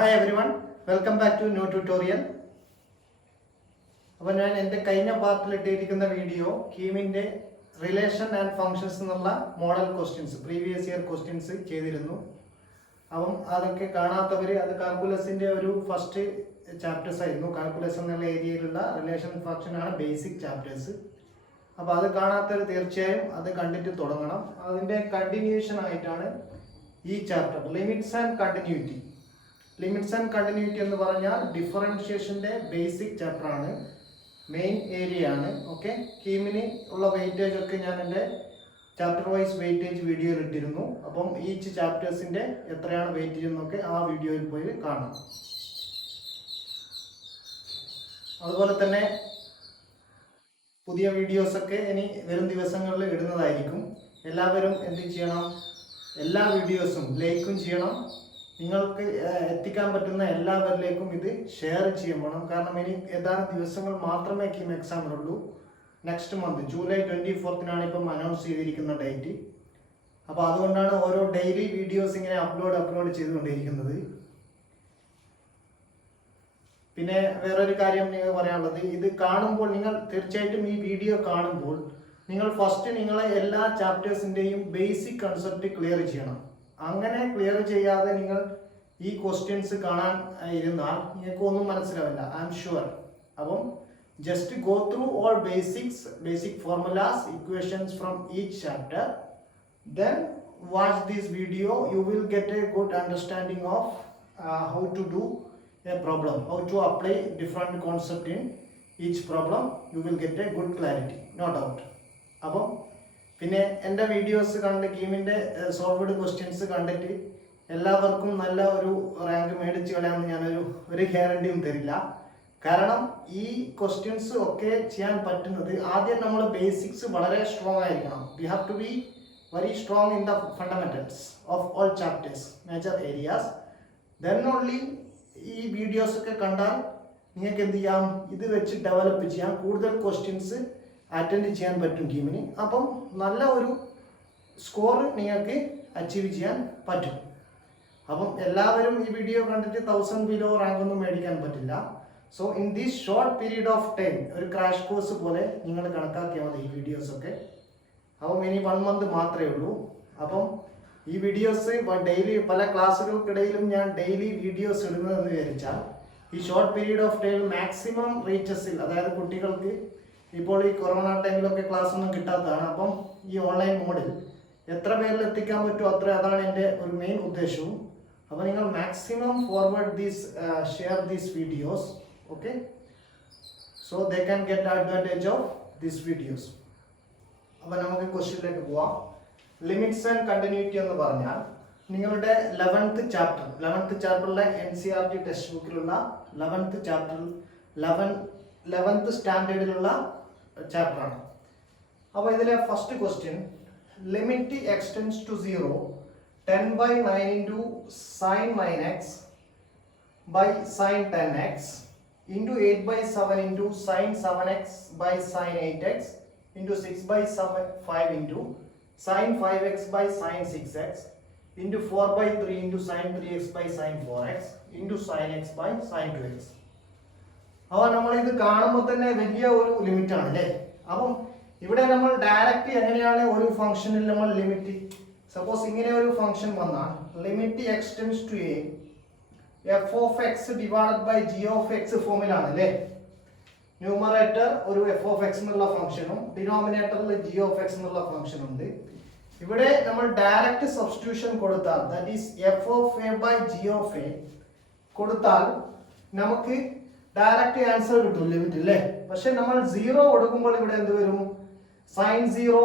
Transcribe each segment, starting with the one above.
Hi everyone, welcome back to new tutorial. അപ്പോൾ ഞാൻ എൻ്റെ കഴിഞ്ഞ പാർട്ടിൽ ഇട്ടിരിക്കുന്ന വീഡിയോ കീമിൻ്റെ റിലേഷൻ ആൻഡ് ഫങ്ഷൻസ് എന്നുള്ള model questions, previous year questions ചെയ്തിരുന്നു. അപ്പം അതൊക്കെ കാണാത്തവർ, അത് കാൽക്കുലസിൻ്റെ ഒരു ഫസ്റ്റ് ചാപ്റ്റേഴ്സ് ആയിരുന്നു. കാൽക്കുലസ് എന്നുള്ള ഏരിയയിലുള്ള റിലേഷൻ ഫങ്ഷനാണ് ബേസിക് ചാപ്റ്റേഴ്സ്. അപ്പോൾ അത് കാണാത്തവർ തീർച്ചയായും അത് കണ്ടിട്ട് തുടങ്ങണം. അതിൻ്റെ കണ്ടിന്യൂഷൻ ആയിട്ടാണ് ഈ chapter limits and continuity. Limits and continuity എന്ന് പറഞ്ഞാൽ ഡിഫറൻഷിയേഷൻ്റെ ബേസിക് ചാപ്റ്റർ ആണ്, മെയിൻ ഏരിയ ആണ്. ഓക്കെ, കീമിന് ഉള്ള വെയിറ്റേജ് ഒക്കെ ഞാൻ എൻ്റെ ചാപ്റ്റർ വൈസ് വെയിറ്റേജ് വീഡിയോയിൽ ഇട്ടിരുന്നു. അപ്പം ഈച്ച് ചാപ്റ്റേഴ്സിൻ്റെ എത്രയാണ് വെയിറ്റേജ് എന്നൊക്കെ ആ വീഡിയോയിൽ പോയി കാണാം. അതുപോലെ തന്നെ പുതിയ വീഡിയോസൊക്കെ ഇനി വരും ദിവസങ്ങളിൽ ഇടുന്നതായിരിക്കും. എല്ലാവരും എന്ത് ചെയ്യണം? എല്ലാ വീഡിയോസും ലൈക്കും ചെയ്യണം. നിങ്ങൾക്ക് എത്തിക്കാൻ പറ്റുന്ന എല്ലാവരിലേക്കും ഇത് ഷെയർ ചെയ്യണം. കാരണം ഇനി ഏതാനും ദിവസങ്ങൾ മാത്രമേ കീം എക്സാമിനുള്ളൂ. നെക്സ്റ്റ് മന്ത് ജൂലൈ 24 ഇപ്പം അനൗൺസ് ചെയ്തിരിക്കുന്ന ഡേറ്റ്. അപ്പോൾ അതുകൊണ്ടാണ് ഓരോ ഡെയിലി വീഡിയോസ് ഇങ്ങനെ അപ്ലോഡ് ചെയ്തുകൊണ്ടിരിക്കുന്നത്. പിന്നെ വേറൊരു കാര്യം നിങ്ങൾ പറയാനുള്ളത്, ഇത് കാണുമ്പോൾ നിങ്ങൾ തീർച്ചയായിട്ടും ഈ വീഡിയോ കാണുമ്പോൾ നിങ്ങൾ ഫസ്റ്റ് നിങ്ങളെ എല്ലാ ചാപ്റ്റേഴ്സിൻ്റെയും ബേസിക് കൺസെപ്റ്റ് ക്ലിയർ ചെയ്യണം. അങ്ങനെ ക്ലിയർ ചെയ്യാതെ നിങ്ങൾ ഈ ക്വസ്റ്റ്യൻസ് കാണാൻ ഇരുന്നാൽ നിങ്ങൾക്ക് ഒന്നും മനസ്സിലാവില്ല, ഐ എം ഷുവർ. അപ്പം just go through all basic formulas, equations from each chapter. Then watch this video, you will get a good understanding of how to do a problem, how to apply different concept in each problem. You will get a good clarity, no doubt. അപ്പം പിന്നെ എൻ്റെ videos കണ്ട് കീമിൻ്റെ solved questions കണ്ടിട്ട് എല്ലാവർക്കും നല്ല ഒരു rank മേടിച്ച് കളയാമെന്ന് ഞാനൊരു ഗ്യാരണ്ടിയും തരില്ല. കാരണം ഈ ക്വസ്റ്റ്യൻസ് ഒക്കെ ചെയ്യാൻ പറ്റുന്നത് ആദ്യം നമ്മൾ ബേസിക്സ് വളരെ സ്ട്രോങ് ആയിരിക്കണം. We have to be very strong in the fundamentals of all chapters, major areas. Then only ഈ വീഡിയോസ് ഒക്കെ കണ്ടാൽ നിങ്ങൾക്ക് എന്ത് ചെയ്യാം, ഇത് വെച്ച് ഡെവലപ്പ് ചെയ്യാം, കൂടുതൽ ക്വസ്റ്റ്യൻസ് അറ്റൻഡ് ചെയ്യാൻ പറ്റും കീമിന്. അപ്പം നല്ല ഒരു സ്കോർ നിങ്ങൾക്ക് അച്ചീവ് ചെയ്യാൻ പറ്റും. അപ്പം എല്ലാവരും ഈ വീഡിയോ കണ്ടിട്ട് 1000 ബിലോ റാങ്ക് ഒന്നും മേടിക്കാൻ പറ്റില്ല. So in this short period of time ഒരു ക്രാഷ് കോഴ്സ് പോലെ നിങ്ങൾ കണക്കാക്കിയാൽ മതി ഈ വീഡിയോസൊക്കെ. അപ്പം ഇനി 1 മന്ത് മാത്രമേ ഉള്ളൂ. അപ്പം ഈ വീഡിയോസ് ഡെയിലി പല ക്ലാസ്സുകൾക്കിടയിലും ഞാൻ ഡെയിലി വീഡിയോസ് ഇടുന്നതെന്ന് വിചാരിച്ചാൽ ഈ short period of time maximum റീച്ചസിൽ, അതായത് കുട്ടികൾക്ക് ഇപ്പോൾ ഈ കൊറോണ ടൈമിലൊക്കെ ക്ലാസ് ഒന്നും കിട്ടാത്തതാണ്. അപ്പം ഈ ഓൺലൈൻ മോഡിൽ എത്ര പേരിൽ എത്തിക്കാൻ പറ്റുമോ അതാണ് എൻ്റെ ഒരു മെയിൻ ഉദ്ദേശവും. അപ്പോൾ നിങ്ങൾ maximum forward these, share these videos. Okay, so they can get advantage of these videos. അപ്പോൾ നമുക്ക് ക്വസ്റ്റ്യനിലേക്ക് പോവാം. ലിമിറ്റ്സ് ആൻഡ് കണ്ടിന്യൂറ്റി എന്ന് പറഞ്ഞാൽ നിങ്ങളുടെ 11th ചാപ്റ്ററിലെ NCERT ടെക്സ്റ്റ് ബുക്കിലുള്ള 11th ചാപ്റ്ററിൽ 11th സ്റ്റാൻഡേർഡിലുള്ള ചാപ്റ്ററാണ്. അപ്പോൾ ഇതിലെ first question, limit extends to 0 10/9 into sin 9x by sin 10x into 8/7 into sin 7x by sin 8x into 6/5 into sin 5x by sin 6x into 4/3 into sin 3x by sin 4x into sin x by sin 2x. അപ്പോൾ നമ്മളിത് കാണുമ്പോൾ തന്നെ വലിയ ഒരു limit ആണ് അല്ലേ? അപ്പം ഇവിടെ നമ്മൾ ഡയറക്റ്റ് എങ്ങനെയാണ് ഒരു ഫംഗ്ഷനിൽ നമ്മൾ ലിമിറ്റ്, സപ്പോസ് ഇങ്ങനെ ഒരു ഫംഗ്ഷൻ വന്നാൽ limit extends to a f of x divided by g of x ഫോമിലാണ് അല്ലേ? ന്യൂമറേറ്റർ ഒരു f of x എന്നുള്ള ഫംഗ്ഷനും ഡിനോമിനേറ്ററിൽ g of x എന്നുള്ള ഫംഗ്ഷൻ ഉണ്ട്. ഇവിടെ നമ്മൾ ഡയറക്റ്റ് സബ്സ്റ്റിറ്റ്യൂഷൻ കൊടുത്താൽ, that is f of a by g of a കൊടുത്താൽ നമുക്ക് ഡയറക്റ്റ് ആൻസർ കിട്ടും, ലിമിറ്റ് അല്ലേ? പക്ഷെ നമ്മൾ 0 കൊടുക്കുമ്പോൾ ഇവിടെ എന്ത് വരും? sin 0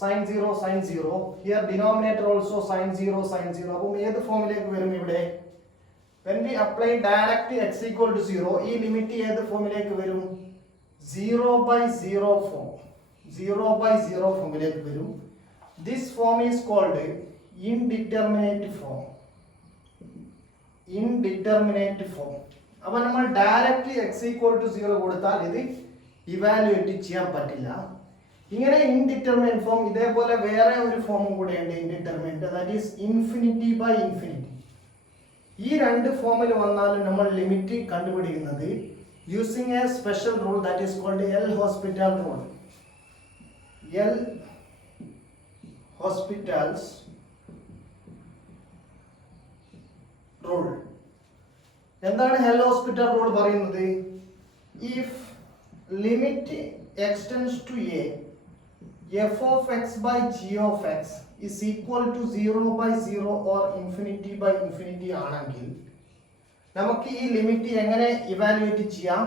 sin 0 sin 0. Here denominator also sin 0 sin 0. അപ്പോൾ ഏത് ഫോമിലേക്ക് വരും ഇവിടെ? when we apply direct x equal to 0, ഈ ലിമിറ്റ് ഏത് ഫോമിലേക്ക് വരും? 0/0 ഫോം, 0/0 ഫോമിലേക്ക് വരും. This form is called indeterminate form. അപ്പോൾ നമ്മൾ ഡയറക്റ്റ് x equal to 0 കൊടുത്താൽ ഇത് ഇവാലുവേറ്റ് ചെയ്യാൻ പറ്റില്ല. ഇങ്ങനെ ഇൻഡിറ്റർമിനേറ്റ് ഫോം, ഇതേപോലെ വേറെ ഒരു ഫോമും കൂടെ ഉണ്ട് indeterminate, that is infinity by infinity. ഈ രണ്ട് ഫോമിൽ വന്നാലും നമ്മൾ ലിമിറ്റ് കണ്ടുപിടിക്കുന്നത് using a special rule that is called L'Hospital rule. L'Hospital's rule. എന്താണ് എൽ ഹോസ്പിറ്റൽ റൂൾ പറയുന്നത്? If limit extends to a f of x by g of x is equal to 0 by 0 or infinity by infinity ആണെങ്കിൽ നമുക്ക് ഈ limit എങ്ങനെ evaluate ചെയ്യാം?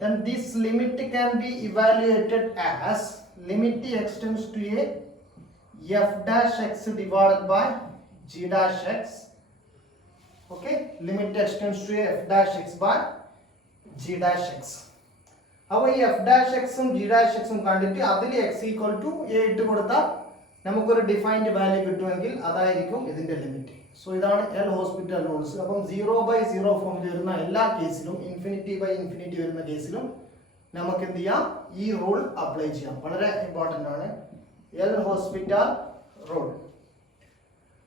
then this limit can be evaluated as limit extends to a f dash x divided by g dash x. Okay, limit extends to a f dash x by g dash x. അപ്പോൾ ഈ F dash എക്സും G dash എക്സും കണ്ടിട്ട് അതിൽ X equal to A ഇട്ട് കൊടുത്താൽ നമുക്കൊരു defined value കിട്ടുമെങ്കിൽ അതായിരിക്കും ഇതിന്റെ ലിമിറ്റ്. സോ ഇതാണ് എൽ ഹോസ്പിറ്റൽ റൂൾസ്. അപ്പം 0/0 ഫോമിൽ വരുന്ന എല്ലാ കേസിലും ഇൻഫിനിറ്റി ബൈ ഇൻഫിനിറ്റി വരുന്ന കേസിലും നമുക്ക് എന്ത് ചെയ്യാം? ഈ റൂൾ അപ്ലൈ ചെയ്യാം. വളരെ ഇമ്പോർട്ടൻ്റ് ആണ് എൽ ഹോസ്പിറ്റൽ റൂൾ.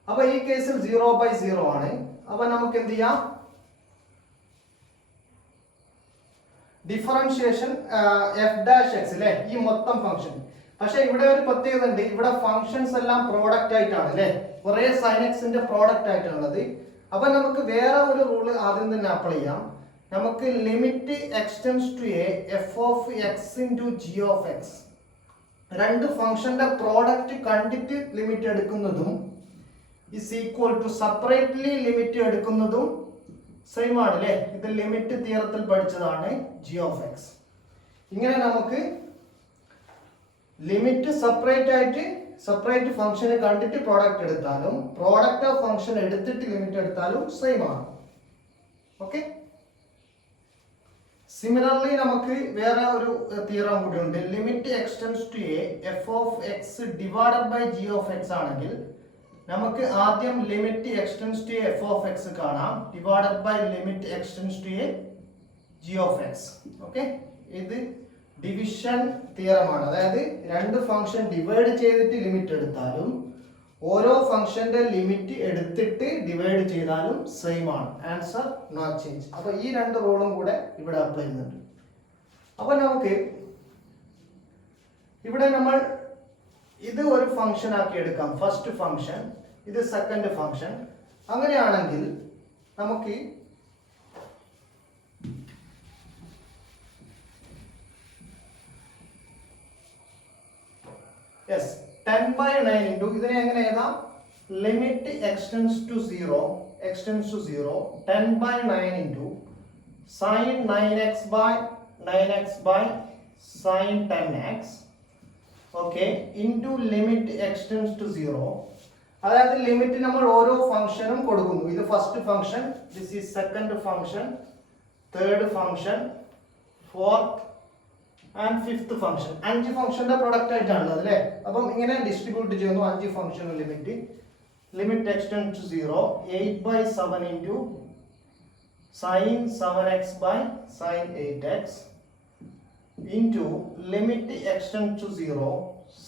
അപ്പൊ ഈ കേസിൽ 0/0 ആണ്. അപ്പൊ നമുക്ക് എന്ത് ചെയ്യാം? ഡിഫറൻഷിയേഷൻ എഫ് ഡാഷ് എക്സ് അല്ലേ, ഈ മൊത്തം ഫംഗ്ഷൻ. പക്ഷെ ഇവിടെ ഒരു പ്രത്യേകത ഉണ്ട്, ഇവിടെ ഫംഗ്ഷൻസ് എല്ലാം പ്രോഡക്റ്റ് ആയിട്ടാണ് അല്ലേ, കുറെ സൈൻ എക്സിന്റെ പ്രോഡക്റ്റ് ആയിട്ടാണുള്ളത്. അപ്പൊ നമുക്ക് വേറെ ഒരു റൂള് ആദ്യം തന്നെ അപ്ലൈ ചെയ്യാം. നമുക്ക് limit extends to a f of x into g of x. രണ്ട് ഫംഗ്ഷന്റെ പ്രോഡക്റ്റ് കണ്ടിട്ട് ലിമിറ്റ് എടുക്കുന്നതും is equal to separately limit എടുക്കുന്നതും സെയിം ആണ് അല്ലേ. ഇത് ലിമിറ്റ് തിയറത്തിൽ പഠിച്ചതാണ് ജി ഓഫ് എക്സ്. ഇങ്ങനെ നമുക്ക് ലിമിറ്റ് സെപ്പറേറ്റ് ആയിട്ട് സെപ്പറേറ്റ് ഫംഗ്ഷനെ കണ്ടിട്ട് പ്രോഡക്റ്റ് എടുത്താലും പ്രോഡക്റ്റ് ഓഫ് ഫംഗ്ഷൻ എടുത്തിട്ട് ലിമിറ്റ് എടുത്താലും സെയിം ആണ്. ഓക്കെ. സിമിലർലി നമുക്ക് വേറെ ഒരു തിയറം കൂടി ഉണ്ട്. Limit extends to a f of x divided by g of x ആണെങ്കിൽ നമുക്ക് ആദ്യം limit extends to f of x കാണാം divided by limit extends to a g of x. Okay, ഇത് ഡിവിഷൻ തിയറമാണ്. അതായത് രണ്ട് ഫംഗ്ഷൻ ഡിവൈഡ് ചെയ്തിട്ട് limit എടുത്താലും ഓരോ ഫംഗ്ഷന്റെ ലിമിറ്റ് എടുത്തിട്ട് ഡിവൈഡ് ചെയ്താലും സെയിം ആണ്. Answer not change. അപ്പൊ ഈ രണ്ട് റൂളും കൂടെ ഇവിടെ അപ്ലൈ ചെയ്യുന്നുണ്ട്. അപ്പൊ നമുക്ക് ഇവിടെ നമ്മൾ ഇത് ഒരു ഫംഗ്ഷൻ ആക്കി എടുക്കാം. ഫസ്റ്റ് ഫംഗ്ഷൻ, ഇത് സെക്കൻഡ് ഫംഗ്ഷൻ. അങ്ങനെയാണെങ്കിൽ നമുക്ക് യെസ് 10/9 ഇൻറ്റു ഇതിനെ എങ്ങനെ എഴുതാം? Limit extends to 0 10/9 into sin 9x by 9x by sin 10x. Okay, into limit extends to 0. അതായത് ലിമിറ്റ് നമ്മൾ ഓരോ ഫംഗ്ഷനും കൊടുക്കുന്നു. ഇത് first function, this is second function, third function, fourth and fifth function. 5 ഫംഗ്ഷന്റെ പ്രൊഡക്റ്റ് ആയിട്ടാണുള്ളത് അല്ലേ. അപ്പം ഇങ്ങനെ ഡിസ്ട്രിബ്യൂട്ട് ചെയ്യുന്നു 5 function limit. Limit extend to 0 8/7 into sine 7x by sine 8x into limit extend to 0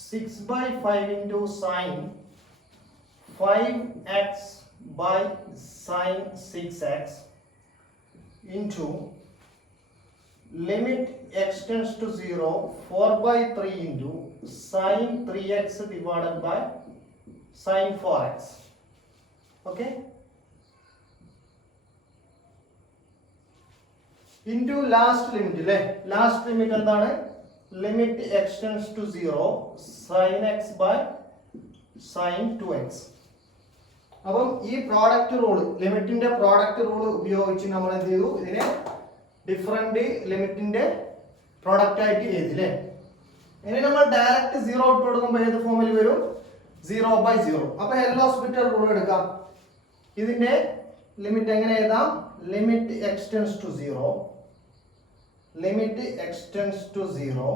6/5 into sine 5x by sine 6x into limit extends to 0 4/3 into sine 3x divided by sine 4x. Okay, into last limit അല്ലേ. Last limit എന്താണ്? Limit extends to 0 sin x by sin 2x. അപ്പം ഈ product rule, ലിമിറ്റിന്റെ product rule ഉപയോഗിച്ച് നമ്മൾ എന്ത് ചെയ്തു? ഇതിനെ ഡിഫറെന്റ് ലിമിറ്റിന്റെ പ്രോഡക്റ്റ് ആയിട്ട് എഴുതില്ലേ. ഇനി നമ്മൾ ഡയറക്റ്റ് 0 ഇട്ട് കൊടുക്കുമ്പോൾ ഏത് ഫോമിൽ വരും? 0/0. അപ്പൊ എൽ ഹോസ്പിറ്റൽ റൂൾ എടുക്കാം. ഇതിന്റെ ലിമിറ്റ് എങ്ങനെ എഴുതാം? Limit extends to 0 limit extends to 0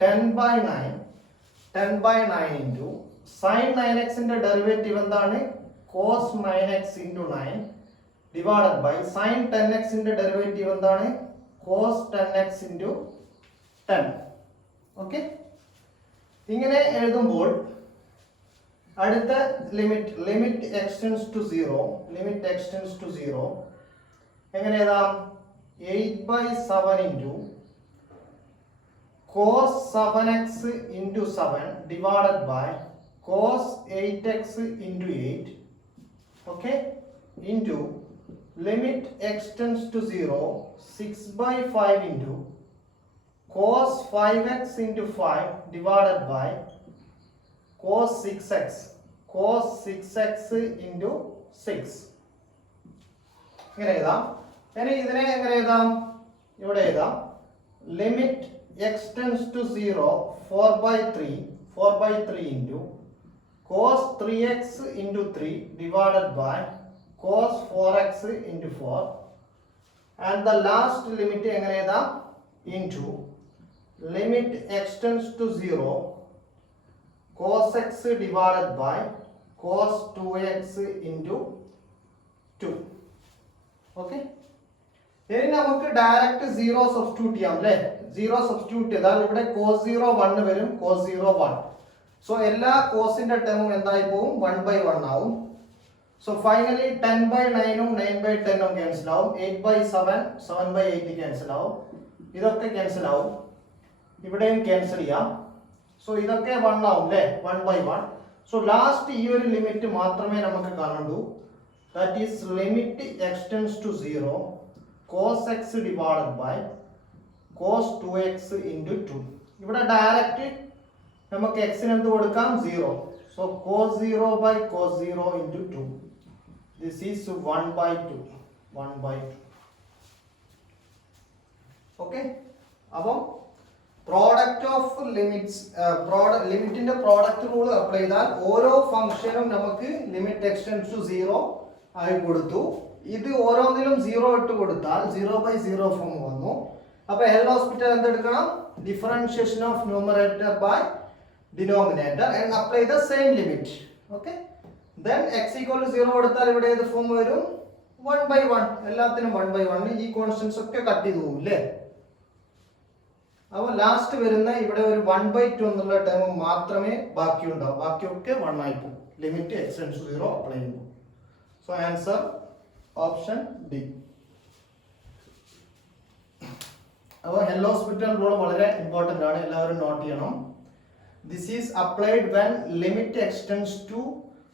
10/9 into sin 9x ന്റെ ഡെറിവേറ്റീവ് എന്താണ്? cos 9x into 9 divided by sin 10x ന്റെ ഡെറിവേറ്റീവ് എന്താണ്? cos 10x into 10. ഓക്കെ, ഇങ്ങനെ എഴുതുമ്പോൾ അടുത്ത limit extends to 0, limit extends to 0 എങ്ങനെ എഴുതാം? 8/7 into cos 7x into 7 divided by cos 8x into 8, okay, into limit x tends to 0, 6/5 into cos 5x into 5 divided by cos 6x into 6. ഇങ്ങനെ എഴുതാം. ഇനി ഇതിനെ എങ്ങനെ എഴുതാം? ഇവിടെ എഴുതാം limit x tends to 0, 4/3 into cos 3x into 3 divided by cos 4x into 4, and the last limit എങ്ങനെ എഴുതാം? into limit x tends to 0, cos x divided by cos 2x into 2. Okay, ഇനി നമുക്ക് ഡയറക്റ്റ് 0 സബ്സ്റ്റിറ്റ്യൂട്ട് ചെയ്യാം അല്ലേ? 0 substitute ചെയ്താൽ ഇവിടെ cos 0 1 വരും, cos 0 1. So എല്ലാ കോസിന്റെ ടേമും എന്തായി പോകും? 1/1 ആവും. സോ ഫൈനലി 10/9ഉം 9/10ഉം ക്യാൻസൽ ആവും. 8/7 7/8 ക്യാൻസൽ ആവും. ഇതൊക്കെ ക്യാൻസൽ ആവും. ഇവിടെയും ക്യാൻസൽ ചെയ്യാം. സോ ഇതൊക്കെ 1 ആവും അല്ലേ? 1/1. സോ ലാസ്റ്റ് ഈ ഒരു ലിമിറ്റ് മാത്രമേ നമുക്ക് കാണണ്ടൂ. That is limit extends to 0, cos x divided by cos 2x into 2. ഇവിടെ ഡയറക്റ്റ് നമുക്ക് x ന് എന്ത് കൊടുക്കാം? 0. So cos 0 by cos 0 into 2. This is 1/2. 1/2. Okay. അപ്പോൾ പ്രോഡക്റ്റ് ഓഫ് ലിമിറ്റ്സ്, ലിമിറ്റിന്റെ പ്രോഡക്റ്റ് റൂൾ അപ്ലൈ ചെയ്താൽ ഓരോ ഫംഗ്ഷനും നമുക്ക് ലിമിറ്റ് എക്സ്റ്റെൻസ് ടു 0 ആയി കൊടുത്തു. ഇത് ഓരോന്നിലും 0 ഇട്ട് കൊടുത്താൽ 0/0 ഫോം വന്നു. അപ്പൊ എൽ ഹോസ്പിറ്റൽ എന്തെടുക്കണം? Differentiation of numerator by denominator and apply the same limit. Okay, then x = 0 കൊടുത്താൽ ഇവിടെ ഏത് ഫോം വരും? 1/1. എല്ലാത്തിനും 1/1. ഈ കോൺസ്റ്റന്റ്സ് ഒക്കെ കട്ട് ചെയ്തു പോകും അല്ലേ? അപ്പോൾ ലാസ്റ്റ് വരുന്ന ഇവിടെ ഒരു 1/2 എന്നുള്ള ടേം മാത്രമേ ബാക്കിയുണ്ടാവും. ബാക്കിയൊക്കെ 1 ആയി പോകും ലിമിറ്റ് x → 0 അപ്ലൈ ചെയ്യുമ്പോൾ. So answer option D. അപ്പോൾ ഹെൽ ഹോസ്പിറ്റൽ റൂൾ വളരെ ഇമ്പോർട്ടൻ്റ് ആണ്, എല്ലാവരും നോട്ട് ചെയ്യണം. This is applied when limit extends to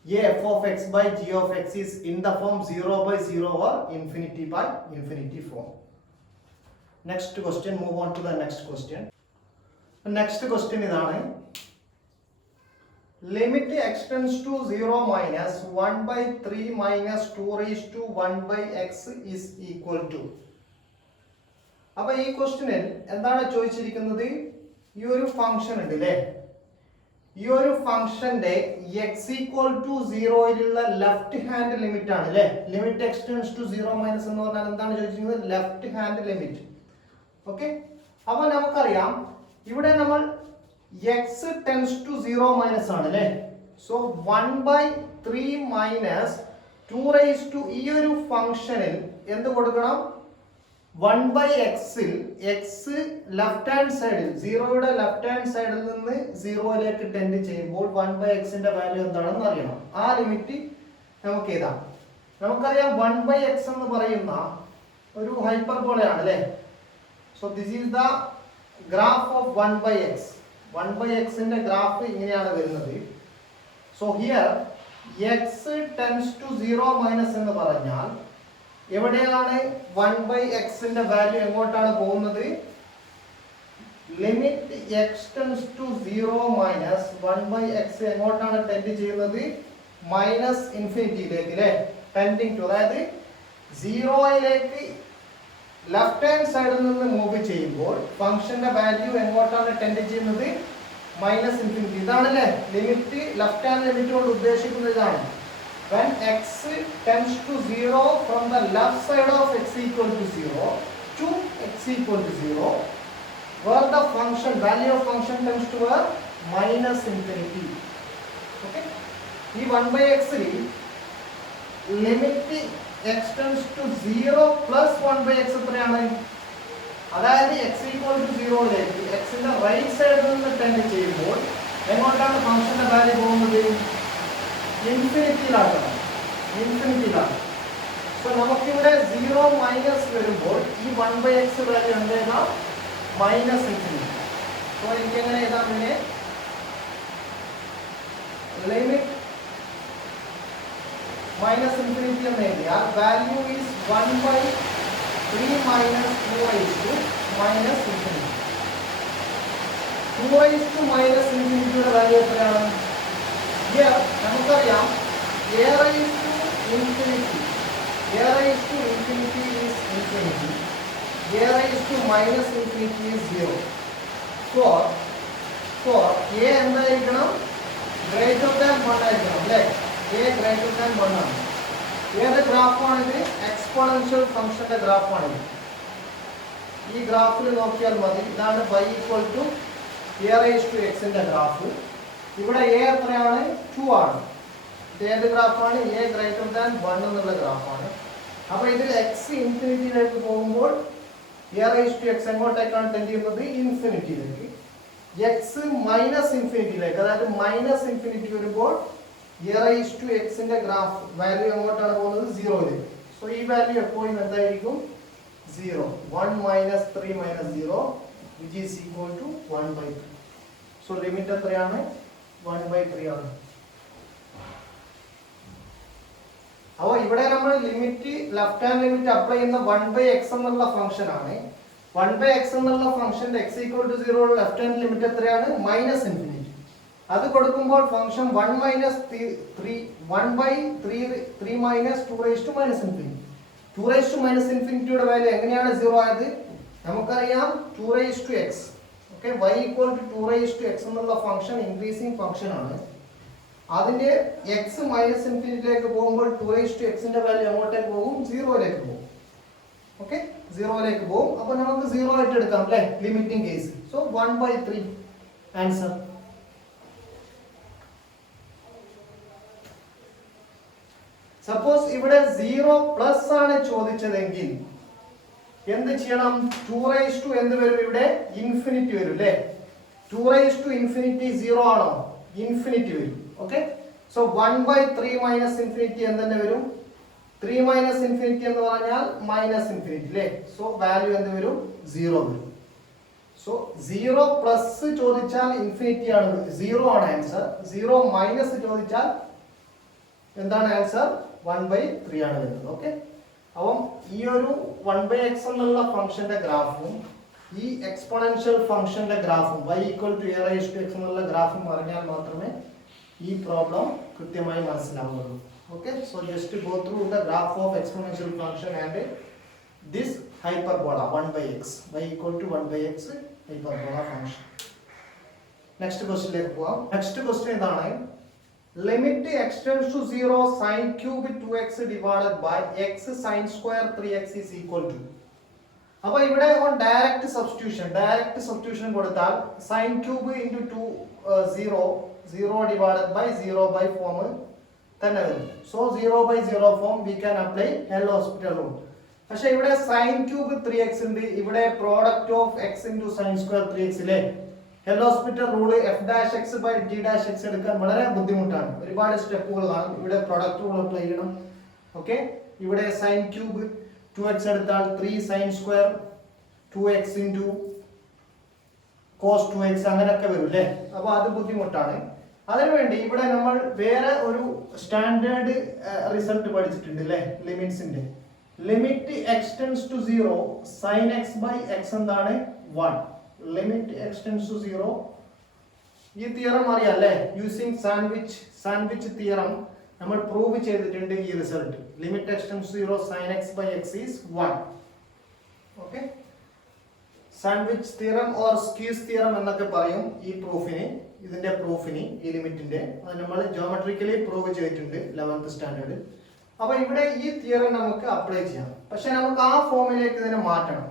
a f of x by g of x is in the form 0/0 or infinity form. Next question, move on to the next question. Next question ഇതാണ്. Limit x tends to 0 minus 1/3 minus 2/1/x is equal to. അപ്പൊ ഈ ക്വസ്റ്റ്യനിൽ എന്താണ് ചോദിച്ചിരിക്കുന്നത്? ഈ ഒരു function ഉണ്ട് അല്ലേ? ഈ ഒരു ഫംഗ്ഷന്റെ x = 0 യിലുള്ള ലെഫ്റ്റ് ഹാൻഡ് ലിമിറ്റ് ആണ് അല്ലേ? Limit x tends to 0 minus എന്ന് പറഞ്ഞാൽ എന്താണ് ചോദിച്ചിരിക്കുന്നത്? Left hand limit. ഓക്കെ, അപ്പൊ നമുക്കറിയാം ഇവിടെ നമ്മൾ x tends to 0 minus ആണ് അല്ലേ? സോ 1/3 minus 2 ഈ ഒരു ഫംഗ്ഷനിൽ എന്ത് കൊടുക്കണം? 1/x ൽ x ലെഫ്റ്റ് ഹാൻഡ് സൈഡിൽ 0യുടെ ലെഫ്റ്റ് ഹാൻഡ് സൈഡിൽ നിന്ന് 0യിലേക്ക് ടെൻഡ് ചെയ്യുമ്പോൾ 1/x ന്റെ വാല്യൂ എന്താണെന്ന് അറിയണം. ആ ലിമിറ്റ് നമുക്ക് എഴുതാം. നമുക്കറിയാം 1/x എന്ന് പറയുന്ന ഒരു ഹൈപ്പർബോളയാണ് അല്ലേ? So this is the graph of 1/x. 1/x ന്റെ ഗ്രാഫ് ഇങ്ങനെയാണ് വരുന്നത്. So here x tends to 0 minus എന്ന് പറഞ്ഞാൽ എവിടെയാണ് 1/x ന്റെ വാല്യൂ എങ്ങോട്ടാണ് പോകുന്നത്? Limit x tends to 0 minus 1/x എങ്ങോട്ടാണ് ടെൻഡ് ചെയ്യുന്നത്? മൈനസ് ഇൻഫിനിറ്റിയിലേക്ക് അല്ലേ? ടെൻഡിങ് ടു, അതായത് 0യിലേക്ക് ലെഫ്റ്റ് ഹാൻഡ് സൈഡിൽ നിന്ന് മൂവ് ചെയ്യുമ്പോൾ ഫംഗ്ഷന്റെ വാല്യൂ എങ്ങോട്ടാണ് ടെൻഡ് ചെയ്യുന്നത്? Minus infinity. ഇതാണല്ലേ ലിമിറ്റ്, ലെഫ്റ്റ് ഹാൻഡ് ലിമിറ്റ് കൊണ്ട് ഉദ്ദേശിക്കുന്നത് ഇതാണ്. When x tends to 0 from the left side of x = 0 to x = 0, where the function value of function tends to a minus infinity. Okay, ഈ 1/x ൽ limit x tends to 0 plus 1/x എത്രയാണ്? അതായത് x = 0 ലേക്ക് x ന്റെ right സൈഡിൽ നിന്ന് tend ചെയ്യുമ്പോൾ എങ്ങോട്ടാണ് ഫംഗ്ഷന്റെ വാല്യൂ പോകുന്നത്? ഇൻഫിനിറ്റിയിലാക്കണം, ഇൻഫിനിറ്റിയിലാണ്. സോ നമുക്കിവിടെ 0 മൈനസ് വരുമ്പോൾ ഈ 1/x വാല്യൂ എന്താ മൈനസ് ഇൻഫിനിറ്റി. സോ എനിക്ക് എങ്ങനെ എഴുതാം, ഇതിനെ ലിമിറ്റ് മൈനസ് ഇൻഫിനിറ്റി എന്ന് എഴുതിയാൽ value is 1/3 minus 2 minus infinity. 2 minus ഇൻഫിനിറ്റിയുടെ വാല്യൂ എത്രയാണ്? നമുക്കറിയാം a raised to infinity is infinity, a raised to minus infinity is 0. For a എന്തായിരിക്കണം? greater than 1 ആയിരിക്കണം അല്ലേ? a greater than 1 ആണ്. ഏത് ഗ്രാഫാണിത്? എക്സ്പോണൻഷ്യൽ ഫംഗ്ഷന്റെ ഗ്രാഫാണിത്. ഈ ഗ്രാഫിൽ നോക്കിയാൽ മതി. ഇതാണ് y equal to a raised to x ന്റെ ഗ്രാഫ്. ഇവിടെ a എത്രയാണ്? 2 ആണ്. ഏത് ഗ്രാഫാണ്? a greater than 1 എന്നുള്ള ഗ്രാഫാണ്. അപ്പോൾ ഇതിൽ x ഇൻഫിനിറ്റിയിലേക്ക് പോകുമ്പോൾ a raised to x എങ്ങോട്ടേക്കാണ് ടെൻഡ് ചെയ്യുന്നത്? ഇൻഫിനിറ്റിയിലേക്ക്. x മൈനസ് ഇൻഫിനിറ്റിയിലേക്ക്, അതായത് മൈനസ് ഇൻഫിനിറ്റി വരുമ്പോൾ a raised to x ന്റെ ഗ്രാഫ് വാല്യൂ എങ്ങോട്ടാണ് പോകുന്നത്? 0യിലേക്ക്. സോ ഈ വാല്യൂ എപ്പോഴും എന്തായിരിക്കും? 0. 1 minus 3 minus 0 which is equal to 1/3. So limit എത്രയാണ്? 1/3 ആണ്. അപ്പോൾ ഇവിടെ നമ്മൾ limit left hand limit apply ചെയ്യുന്ന 1/x എന്നുള്ള ഫംഗ്ഷൻ ആണ്. 1/x എന്നുള്ള ഫംഗ്ഷന്റെ x equal to 0 left hand limit എത്രയാണ്? Minus infinity. അത് കൊടുക്കുമ്പോൾ function 1 minus 3 1/3 minus 2 raised to minus infinity. 2 raised to minus infinity value എങ്ങനെയാണ് 0 ആയത്? നമുക്കറിയാം 2 raised to x. Okay, y equal to 2 raised to x എന്നുള്ള function increasing function ആണ്. അതിന്റെ x മൈനസ് ഇൻഫിനിറ്റിയിലേക്ക് പോകുമ്പോൾ 2 raised to x ന്റെ വാല്യൂ എങ്ങോട്ടേക്ക് പോകും? 0യിലേക്ക് പോകും. ഓക്കേ, 0യിലേക്ക് പോകും. അപ്പോൾ നമുക്ക് 0 ആയിട്ട് എടുക്കാം അല്ലേ limiting case. So 1/3 answer. Suppose ഇവിടെ 0 പ്ലസ് ആണ് ചോദിച്ചതെങ്കിൽ എന്ത് ചെയ്യണം? 2 raised to എന്ത് വരും? ഇവിടെ ഇൻഫിനിറ്റി വരും അല്ലേ? 2 raised to ഇൻഫിനിറ്റി 0 ആണോ? ഇൻഫിനിറ്റി വരും. ഓക്കെ, സോ 1/3 മൈനസ് ഇൻഫിനിറ്റി എന്ത് തന്നെ വരും? 3 മൈനസ് ഇൻഫിനിറ്റി എന്ന് പറഞ്ഞാൽ മൈനസ് ഇൻഫിനിറ്റി അല്ലേ? സോ വാല്യൂ എന്ത് വരും? 0 വരും. സോ 0 പ്ലസ് ചോദിച്ചാൽ ഇൻഫിനിറ്റി ആണ്, 0 ആണ് ആൻസർ. 0 മൈനസ് ചോദിച്ചാൽ എന്താണ് ആൻസർ? 1/3 ആണ് വരുന്നത്. ഓക്കെ, അപ്പം ഈ ഒരു 1/x എന്നുള്ള ഫംഗ്ഷന്റെ ഗ്രാഫും ഈ എക്സ്പോണൻഷ്യൽ ഫംഗ്ഷന്റെ ഗ്രാഫും y equal to a raised to x എന്നുള്ള ഗ്രാഫും അറിഞ്ഞാൽ മാത്രമേ ഈ പ്രോബ്ലം കൃത്യമായി മനസ്സിലാവുള്ളൂ. Okay, so just go through the graph of exponential function and this hyperbola 1/x, y equal to 1/x hyperbola function. Next ക്വസ്റ്റ്യനിലേക്ക് പോവാം. നെക്സ്റ്റ് ക്വസ്റ്റ്യൻ ഇതാണ്: limit extends to 0 sin cube 2x divided by x sin square 3x is equal to. അപ്പോൾ ഇവിടെ direct substitution കൊടുത്താൽ sin cube into 2 0 divided by 0 by form തന്നെ വരും. So 0/0 form we can apply L hospital rule. പക്ഷേ ഇവിടെ sin cube 3x ഉണ്ട്, ഇവിടെ product of x into sin square 3x ലെ എൽ ഹോസ്പിറ്റൽ റൂൾ f'(g'(x) എടുക്കാൻ വളരെ ബുദ്ധിമുട്ടാണ്. ഒരുപാട് സ്റ്റെപ്പുകൾ കാണും. ഇവിടെ പ്രൊഡക്റ്റ് റൂൾ അപ്ലൈ ചെയ്യണം. ഓക്കെ, ഇവിടെ sin ക്യൂബ് 2x എടുത്താൽ 3 sin square 2x into cos 2x അങ്ങനെയൊക്കെ വരും അല്ലേ? അപ്പോൾ അത് ബുദ്ധിമുട്ടാണ്. അതിനുവേണ്ടി ഇവിടെ നമ്മൾ വേറെ ഒരു സ്റ്റാൻഡേർഡ് റിസൾട്ട് പഠിച്ചിട്ടുണ്ട് അല്ലേ? ലിമിറ്റ്സിന്റെ limit extends to 0 sin x/x എന്താണ്? 1. Limit extends to 0. ഈ തിയറം അറിയാല്ലേ? യൂസിങ് സാൻഡ്വിച്ച് തിയറം നമ്മൾ പ്രൂവ് ചെയ്തിട്ടുണ്ട് ഈ റിസൾട്ട്. Limit extends to 0 sin x/x is 1. Okay, sandwich theorem or squeeze theorem എന്നൊക്കെ പറയും ഈ പ്രൂഫിന്, ഇതിന്റെ പ്രൂഫിന്, ഈ ലിമിറ്റിന്റെ. അത് നമ്മൾ ജോമെട്രിക്കലി പ്രൂവ് ചെയ്തിട്ടുണ്ട് 11th സ്റ്റാൻഡേർഡ്. അപ്പോൾ ഇവിടെ ഈ തിയറം നമുക്ക് അപ്ലൈ ചെയ്യാം. പക്ഷെ നമുക്ക് ആ ഫോമിലേക്ക് ഇതിനെ മാറ്റണം.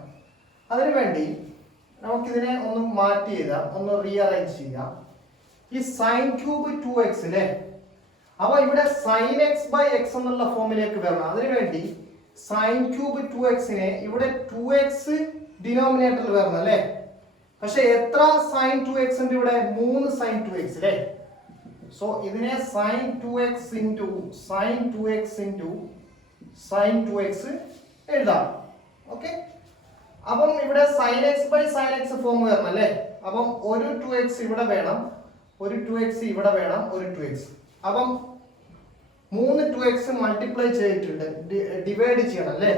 അതിനുവേണ്ടി നമുക്കിതിനെ ഒന്ന് മാറ്റി എഴുതാം, ഒന്ന് റീഅറേഞ്ച് ചെയ്യാം. ഈ sin ക്യൂബ് 2x അല്ലേ? അപ്പോൾ ഇവിടെ sin x/x എന്നുള്ള ഫോമിലേക്ക് വരണം. അതിനുവേണ്ടി sin ക്യൂബ് 2x-നെ ഇവിടെ 2x ഡിനോമിനേറ്ററിൽ വരണം അല്ലേ? പക്ഷെ എത്ര sin 2x ഉണ്ട് ഇവിടെ? 3 sin 2x അല്ലേ? സോ ഇതിനെ sine 2x into sine 2x into sine 2x എഴുതാം. ഓക്കെ, അപ്പം ഇവിടെ sine x by sine x form വരണം അല്ലേ. അപ്പം ഒരു 2x ഇവിടെ വേണം, ഒരു 2x ഇവിടെ വേണം, ഒരു 2x. അപ്പം 3 2x മൾട്ടിപ്ലൈ ചെയ്തിട്ടുണ്ട്, ഡിവൈഡ് ചെയ്യണം അല്ലേ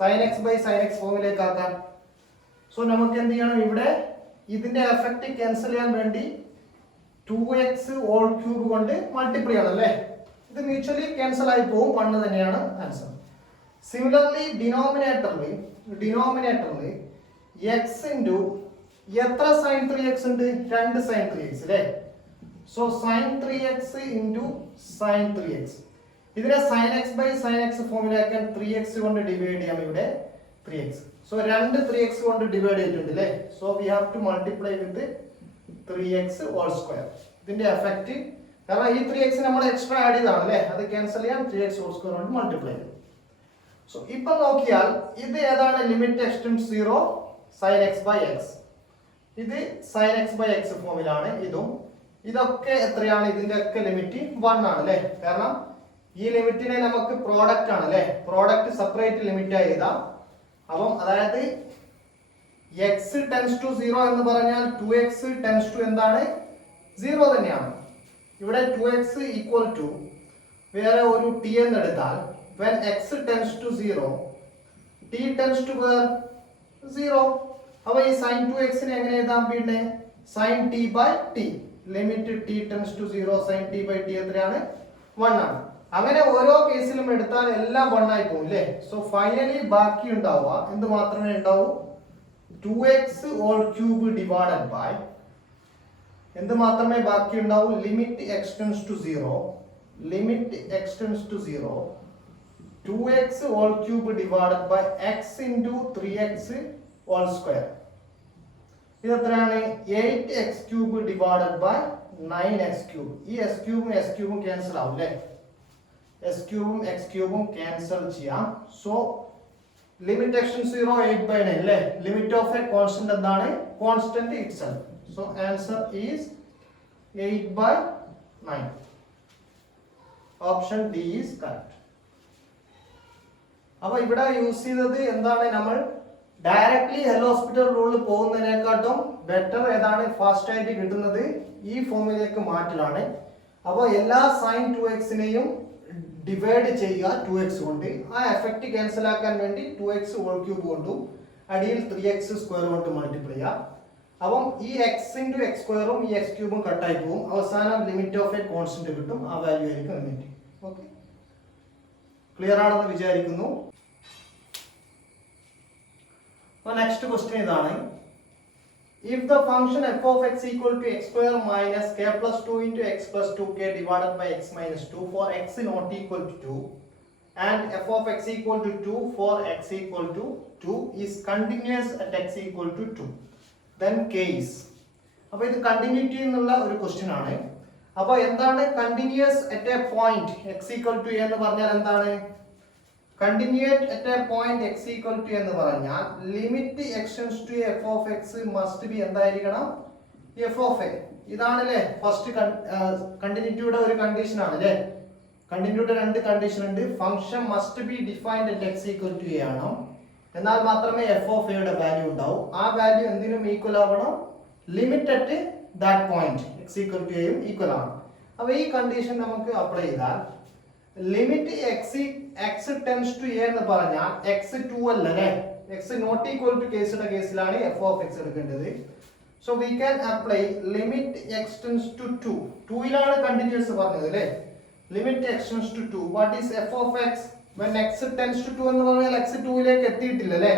sine x by sine x ഫോമിലേക്ക് ആക്കാൻ. സോ നമുക്ക് എന്ത് ചെയ്യണം, ഇവിടെ ഇതിന്റെ എഫക്റ്റ് ക്യാൻസൽ ചെയ്യാൻ വേണ്ടി 2x ഹോൾ ക്യൂബ് കൊണ്ട് മൾട്ടിപ്ലൈ ചെയ്യണം അല്ലേ. ഇത് മ്യൂച്വലി ക്യാൻസൽ ആയി പോകും, 1 തന്നെയാണ് ആൻസർ. സിമിലർലി ഡിനോമിനേറ്ററിൽ x ഇൻറ്റു എത്ര സൈൻ 3x ഉണ്ട്, 2 സൈൻ 3x അല്ലേ. So sine 3x into sine 3x. ഇതിനെ sine x by sine x ഫോമിലാക്കാൻ 3x കൊണ്ട് ഡിവൈഡ് ചെയ്യാം, ഇവിടെ 3x. സോ 2 3x കൊണ്ട് ഡിവൈഡ് ചെയ്തിട്ടുണ്ട് അല്ലേ. So we have to multiply with 3x whole square. ഇതിന്റെ എഫക്റ്റ് കാരണം ഈ 3x നമ്മൾ എക്സ്ട്രാ ആഡ് ചെയ്താണ് അല്ലേ, അത് ക്യാൻസൽ ചെയ്യാൻ 3x ഹോൾ സ്ക്വയർ കൊണ്ട് മൾട്ടിപ്ലൈ ചെയ്യും. സോ ഇപ്പൊ നോക്കിയാൽ ഇത് ഏതാണ്, limit x tends 0 sin x by x. ഇത് sin x by x ഫോമിലാണ്. ഇതൊക്കെ എത്രയാണ്, ഇതിന്റെ ഒക്കെ ലിമിറ്റ് 1 ആണ് അല്ലേ. കാരണം ഈ ലിമിറ്റിനെ നമുക്ക് പ്രോഡക്റ്റ് ആണ് അല്ലേ, പ്രോഡക്റ്റ് സെപ്പറേറ്റ് ലിമിറ്റ് ആയി എഴുതാം. അപ്പം അതായത് x ടെൻഡ്സ് ടു 0 എന്ന് പറഞ്ഞാൽ 2x ടെൻഡ്സ് ടു എന്താണ്, 0 തന്നെയാണ്. ഇവിടെ 2x ഈക്വൽ ടു വേറെ ഒരു t എന്ന് എടുത്താൽ when x tends to 0 t tends to where 0. അപ്പോൾ ഈ sin 2x നെ എങ്ങനെ എഴുതാം, പിന്നെ sin t by t, limit t tends to 0 sin t by t എത്രയാണ്, 1 ആണ്. അങ്ങനെ ഓരോ കേസിലും എടുത്താൽ എല്ലാം 1 ആയി പോകും അല്ലേ. സോ ഫൈനലി ബാക്കി ഉണ്ടാവുക എന്ത് മാത്രമേ ഉണ്ടാവൂ, 2x whole cube divided by എന്ത് മാത്രമേ ബാക്കി ഉണ്ടാവൂ, limit x tends to 0, limit x tends to 0 2x whole cube divided by x into 3x whole square. ഇത് എത്രയാണ്, 8x cube divided by 9x cube. ഈ s cube s cube cancel ആവും അല്ലേ, s cube x cube cancel ചെയ്യാം. So limit x 0 8/9 അല്ലേ. Limit of A constant എന്താണ്, constant itself. So answer is 8/9. Option D is correct. അപ്പൊ ഇവിടെ use ചെയ്തത് എന്താണ്, നമ്മൾ ഡയറക്ട്ലി ഹെൽ ഹോസ്പിറ്റൽ റൂളിൽ പോകുന്നതിനെക്കാട്ടും ബെറ്റർ ഏതാണ്, ഫാസ്റ്റ് ആയിട്ട് കിട്ടുന്നത് ഈ ഫോമിലേക്ക് മാറ്റലാണ്. അപ്പോൾ എല്ലാ സൈൻ 2x നെയും ഡിവൈഡ് ചെയ്യുക 2x കൊണ്ട്, ആ എഫക്റ്റ് ക്യാൻസൽ ആക്കാൻ വേണ്ടി 2x ഹോൾ ക്യൂബ് കൊണ്ടും അടിയിൽ 3x സ്ക്വയർ കൊണ്ട് മൾട്ടിപ്ലൈ ചെയ്യാം. അപ്പം ഈ x ഇൻറ്റു എക്സ് സ്ക്വയറും ഈ x ക്യൂബും കട്ടായി പോകും, അവസാനം ലിമിറ്റ് ഓഫ് എ കോൺസ്റ്റന്റ് കിട്ടും, ആ വാല്യൂ ആയിരിക്കും ലിമിറ്റ്. ഓക്കെ, ക്ലിയർ ആണെന്ന് വിചാരിക്കുന്നു. നെക്സ്റ്റ് ക്വസ്റ്റ്യൻ ഇതാണ്, if the function f of x equal to x square minus k plus 2 into x plus 2k divided by x minus 2 for x not equal to 2 and f of x equal to 2 for x equal to 2 is continuous at x equal to 2, then k is. അപ്പോൾ ഇത് continuity എന്നുള്ള ഒരു question ആണ്. അപ്പോൾ എന്താണ് continuous at a point x equal to എന്ന് പറഞ്ഞാൽ എന്താണ്, continuity at a point x equal to എന്ന് പറഞ്ഞാൽ limit x tends to f of x must be എന്തായിരിക്കണം, f of a. ഇതാണല്ലേ ഫസ്റ്റ് കണ്ടിന്യൂറ്റിയുടെ ഒരു കണ്ടീഷൻ ആണ് അല്ലേ. കണ്ടിന്യൂറ്റിയുടെ 2 കണ്ടീഷൻ ഉണ്ട്. Function must be defined at x equal to a ആണ്, എന്നാൽ മാത്രമേ f of a യുടെ വാല്യൂ ഉണ്ടാവും. ആ വാല്യൂ എന്തിനും ഈക്വൽ ആവണം, limit at that point x equal to a യും ഈക്വൽ ആണ്. അപ്പോൾ ഈ കണ്ടീഷൻ നമുക്ക് അപ്ലൈ ചെയ്താൽ limit x tends to a എന്ന് പറഞ്ഞാൽ x 2 അല്ല അല്ലേ, x not equal to കേസിന്റെ കേസിലാണ് f of x എടുക്കേണ്ടത്. So we can apply limit x tends to 2. 2 ലാണ് കണ്ടിന്യൂസ് പറഞ്ഞത് അല്ലേ. Limit x tends to 2, what is f of x when x tends to 2 എന്ന് പറഞ്ഞാൽ x 2 ലേക്ക് എത്തിയിട്ടില്ല അല്ലേ.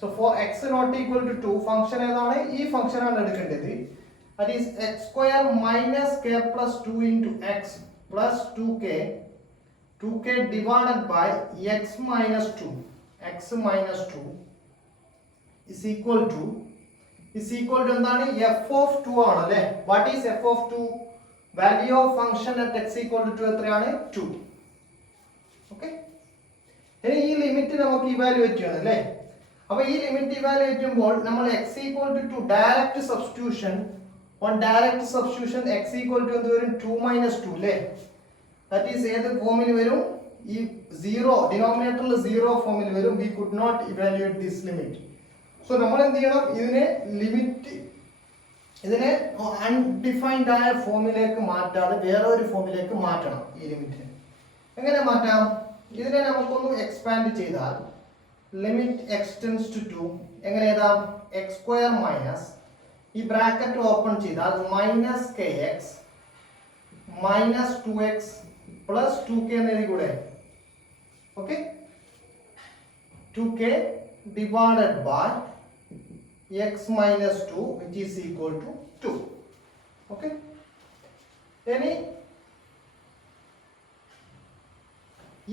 So for x not equal to 2 function ഏതാണ്, ഈ ഫംഗ്ഷൻ ആണ് എടുക്കേണ്ടത്. that is x square minus k plus 2 into x plus 2k divided by x minus 2 is equal to എന്താണ്, f of 2 ആണ് അല്ലേ. what is f of 2, value of function at x equal to 2 എത്രയാണ്, 2. Okay, ഇനി ഈ limit നമുക്ക് evaluate ചെയ്യണം അല്ലേ. അപ്പോൾ ഈ ലിമിറ്റ് ഇവാലുവേറ്റ് ചെയ്യുമ്പോൾ നമ്മൾ x equal to 2 direct substitution On direct substitution x equal to എന്ത് വരും 2 minus 2 അല്ലേ? That is ഏത് ഫോമിൽ വരും? ഈ 0 ഡിനോമിനേറ്ററിൽ 0 ഫോമിൽ വരും. We could not evaluate this limit. So നമ്മൾ എന്ത് ചെയ്യണം? ഇതിനെ അൺഡിഫൈൻഡ് ആയ ഫോമിലേക്ക് മാറ്റാതെ വേറെ ഒരു ഫോമിലേക്ക് മാറ്റണം. ഈ ലിമിറ്റിനെ എങ്ങനെ മാറ്റാം? ഇതിനെ നമുക്കൊന്ന് എക്സ്പാൻഡ് ചെയ്താൽ ലിമിറ്റ് എക്സ് ടെൻസ് ടു 2 എങ്ങനെ എഴുതാം? എക്സ് സ്ക്വയർ മൈനസ് ഈ ബ്രാക്കറ്റ് ഓപ്പൺ ചെയ്താൽ minus k x minus 2x plus 2k എന്ന് എഴുതി കൂടെ? Okay, 2k divided by x minus 2 which is equal to 2. Okay, ഇനി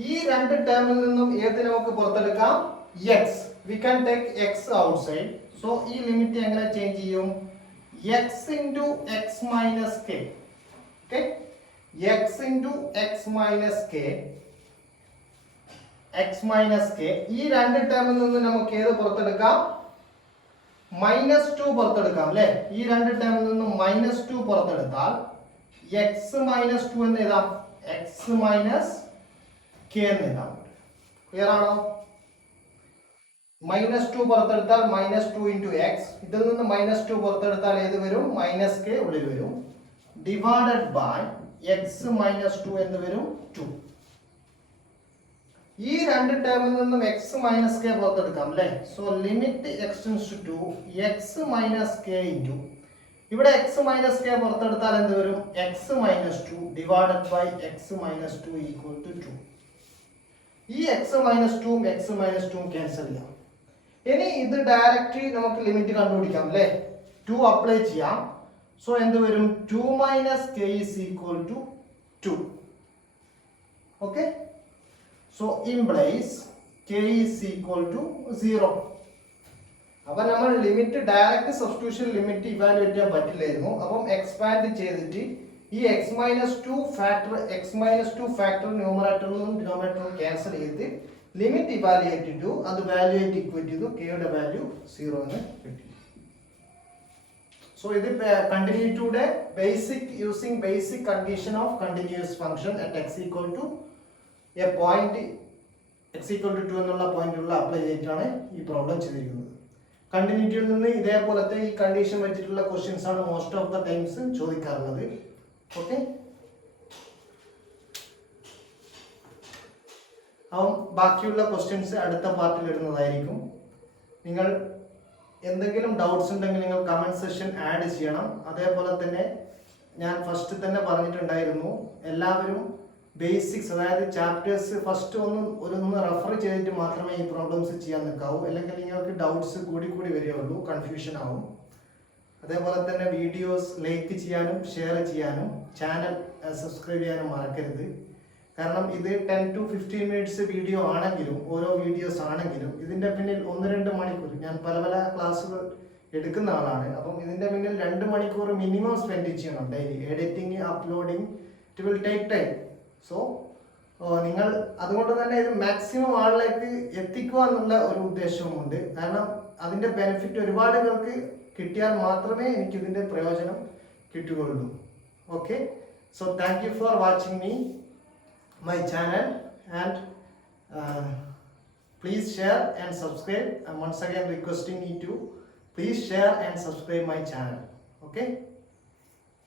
ഈ രണ്ട് ടേമിൽ നിന്നും ഏത് നമുക്ക് പുറത്തെടുക്കാം? x. We can take x outside. So ഈ ലിമിറ്റ് എങ്ങനെ ചേഞ്ച് ചെയ്യും? x into x minus k. Okay, x into x minus k, x minus k. ഈ രണ്ട് ടേമിൽ നിന്നും നമുക്ക് ഏത് പുറത്തെടുക്കാം? -2 പുറത്തെടുക്കാം അല്ലേ? ഈ രണ്ട് ടേമിൽ നിന്നും -2 പുറത്തെടുത്താൽ x minus 2 എന്ന് എഴുതാം, x minus k എന്ന് എഴുതാം. ക്ലിയർ ആണോ? -2 പുറത്തെടുത്താൽ -2 into x, ഇതിൽ നിന്ന് -2 പുറത്തെടുത്താൽ ഏത് വരും? -k ഉള്ളിൽ വരും, ഡിവൈഡഡ് ബൈ x minus 2 എന്ന് വരും 2. ഈ രണ്ട് ടേമിൽ നിന്നും x minus k പുറത്തെടുക്കാം അല്ലേ? So limit x tends to 2 x minus k into ഇവിടെ x minus k പുറത്തെടുത്താൽ എന്ത് വരും? x minus 2 divided by x minus 2 equal to 2. ഈ x minus 2 x minus 2 cancel ചെയ്യാം. ഇനി ഇത് ഡയറക്റ്റ് നമുക്ക് ലിമിറ്റ് കണ്ടുപിടിക്കാം അല്ലേ? 2 അപ്ലൈ ചെയ്യാം. സോ എന്ത് വരും? 2 minus k is equal to 2. Okay, so implies k is equal to 0. അപ്പോൾ നമ്മൾ limit direct substitution limit evaluate ചെയ്യാൻ പറ്റില്ലായിരുന്നു. അപ്പം എക്സ്പാൻഡ് ചെയ്തിട്ട് ഈ x minus 2 ഫാക്ടർ ന്യൂമറേറ്ററിലും ഡിനോമിനേറ്ററിലും ക്യാൻസൽ ചെയ്ത് ലിമിറ്റ് ഇവാലുവേറ്റ് ചെയ്തു. അത് വാല്യുവേറ്റ് ഇക്വേറ്റ് ചെയ്തു, കെയുടെ വാല്യൂ 0 എന്ന് കിട്ടി. സോ ഇത് കണ്ടിന്യൂറ്റിയുടെ using basic condition of continuous function at x equal to a point x equal to 2 എന്നുള്ള പോയിന്റിലുള്ള അപ്ലൈ ചെയ്തിട്ടാണ് ഈ പ്രോബ്ലം ചെയ്തിരിക്കുന്നത്. കണ്ടിന്യൂറ്റിയിൽ നിന്ന് ഇതേപോലത്തെ ഈ കണ്ടീഷൻ വെച്ചിട്ടുള്ള ക്വസ്റ്റ്യൻസ് ആണ് മോസ്റ്റ് ഓഫ് ദ ടൈംസ് ചോദിക്കാറുള്ളത്. ഓക്കെ, അപ്പം ബാക്കിയുള്ള ക്വസ്റ്റ്യൻസ് അടുത്ത പാർട്ടിൽ ഇടുന്നതായിരിക്കും. നിങ്ങൾ എന്തെങ്കിലും ഡൗട്ട്സ് ഉണ്ടെങ്കിൽ നിങ്ങൾ കമന്റ് സെക്ഷൻ ആഡ് ചെയ്യണം. അതേപോലെ തന്നെ ഞാൻ ഫസ്റ്റ് തന്നെ പറഞ്ഞിട്ടുണ്ടായിരുന്നു, എല്ലാവരും ബേസിക്സ് അതായത് ചാപ്റ്റേഴ്സ് ഫസ്റ്റ് ഒന്ന് റെഫർ ചെയ്തിട്ട് മാത്രമേ ഈ പ്രോബ്ലംസ് ചെയ്യാൻ നിൽക്കാവൂ. അല്ലെങ്കിൽ നിങ്ങൾക്ക് ഡൗട്ട്സ് കൂടി വരികയുള്ളൂ, കൺഫ്യൂഷൻ ആവും. അതേപോലെ തന്നെ വീഡിയോസ് ലൈക്ക് ചെയ്യാനും ഷെയർ ചെയ്യാനും ചാനൽ സബ്സ്ക്രൈബ് ചെയ്യാനും മറക്കരുത്. കാരണം ഇത് 10 to 15 മിനിറ്റ്സ് വീഡിയോ ആണെങ്കിലും ഓരോ വീഡിയോസ് ആണെങ്കിലും ഇതിൻ്റെ പിന്നിൽ 1-2 മണിക്കൂർ, ഞാൻ പല ക്ലാസ്സുകൾ എടുക്കുന്ന ആളാണ്. അപ്പം ഇതിൻ്റെ പിന്നിൽ 2 മണിക്കൂർ മിനിമം സ്പെൻഡ് ചെയ്യണം daily. Editing, uploading, it will take time. So നിങ്ങൾ അതുകൊണ്ട് തന്നെ ഇത് മാക്സിമം ആളിലേക്ക് എത്തിക്കുക എന്നുള്ള ഒരു ഉദ്ദേശവുമുണ്ട്. കാരണം അതിൻ്റെ ബെനിഫിറ്റ് ഒരുപാട് പേർക്ക് കിട്ടിയാൽ മാത്രമേ എനിക്കിതിൻ്റെ പ്രയോജനം കിട്ടുകയുള്ളൂ. Okay, so thank you for watching me my channel and please share and subscribe. I'm once again requesting you to please share and subscribe my channel. Okay.